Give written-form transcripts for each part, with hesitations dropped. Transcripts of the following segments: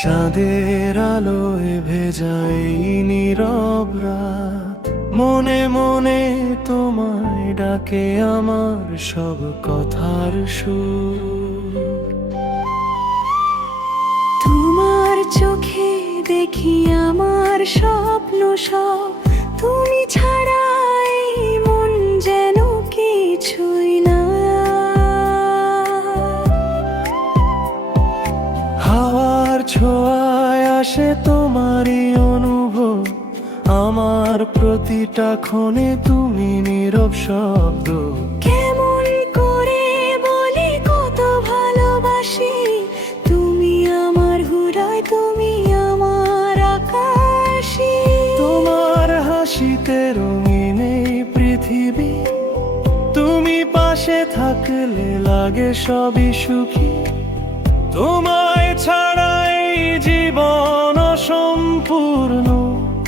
চাঁদের আলোয় ভেজাই নীরব রাত, মনে মনে তোমায় ডাকে আমার সব কথার সুর। তোমার চোখে দেখি আমার স্বপ্ন সব, তুমি ছাড়া এই মন যেন কিছুই না। হাওয়ার ছোঁয়ায় আসে তোমারই অনুভব, আমার প্রতিটা ক্ষণে তুমি নীরব শব্দ। কেমন করে বলি কত ভালোবাসি, তুমি আমার হুড়ায়, তুমি আমার আকাশী। তোমার হাসিতে রঙিন এই পৃথিবী, তুমি পাশে থাকলে লাগে সবই সুখী। তোমায় ছাড়া এই জীবন অসম্পূর্ণ,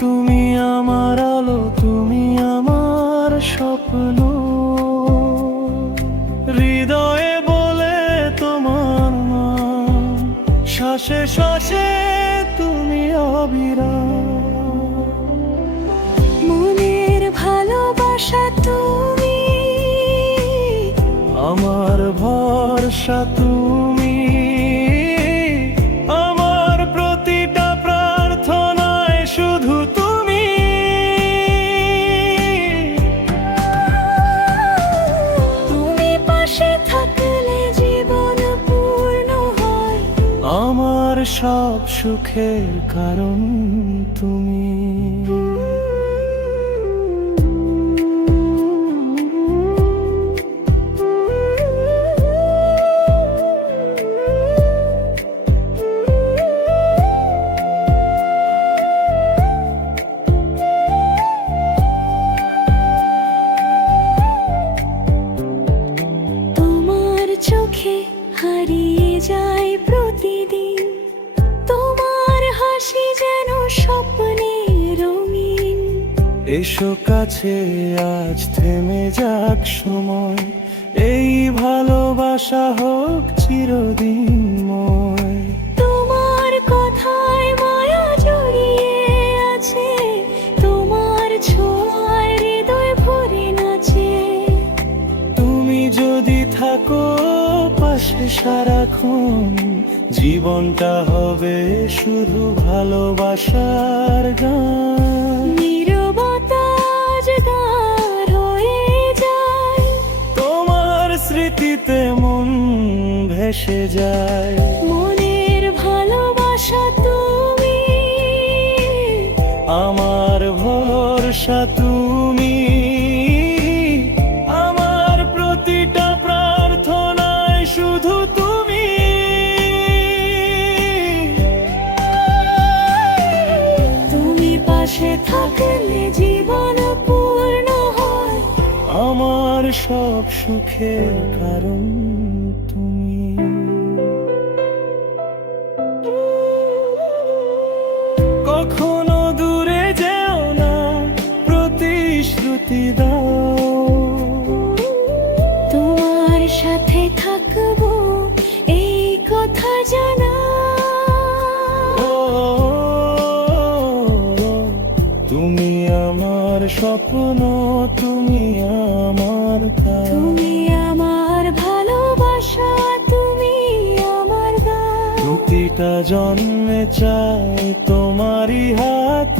তুমি আমার আলো, তুমি আমার স্বপ্ন। হৃদয়ে বলে তোমার নাম, শ্বাসে শ্বাসে তুমি অবিরাম। মনের ভালোবাসা তুমি, আমার ভরসা তুমি, আমার প্রতিটা প্রার্থনায় শুধু তুমি। তুমি পাশে থাকলে জীবন পূর্ণ হয়। আমার সব সুখের কারণ তুমি। তোমার চোখে হারিয়ে যায় প্রতিদিন, তোমার হাসি যেন স্বপ্নে রঙিন। এসো কাছে আজ থেমে যাক সময়, এই ভালোবাসা হোক চিরদিনময়। তোমার কথায় মায়া জড়িয়ে আছে, তোমার ছোঁয়ায় হৃদয় ভরে নাচে। তুমি যদি থাকো পাশে সারাক্ষণ, জীবনটা হবে শুধু ভালোবাসার গান। নীরবতা আজ গান হয়ে যায়, তোমার স্মৃতিতে মন ভেসে যায়। মনের ভালোবাসা তুমি, আমার ভরসা তুমি, আমার প্রতিটা প্রার্থনায় শুধু তুমি। তুমি পাশে থাকলে জীবন পূর্ণ হয়। আমার সব সুখের কারণ তুমি। কখনো দূরে যেও না, প্রতিশ্রুতি দাও। তোমার সাথে থাকবো এই কথা জানা। ও, তুমি আমার স্বপ্ন, তুমি আমার কাজ। তুমি আমার ভালোবাসা, তুমি আমার গান। প্রতিটা জন্মে চাই তোমারই হাত,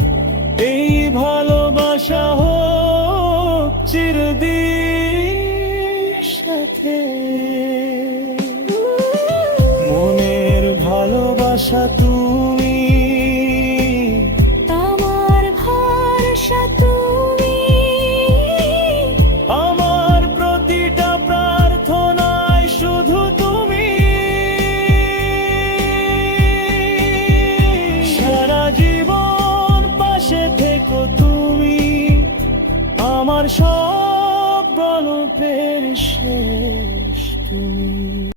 এই ভালোবাসা হোক চিরদিন সাথে। মনের ভালোবাসা তুমি, আমার ভরসা তুমি, আমার প্রতিটা প্রার্থনায় শুধু তুমি। সারা জীবন পাশে থেকো তুমি, আমার সব গল্পের শেষ তুমি।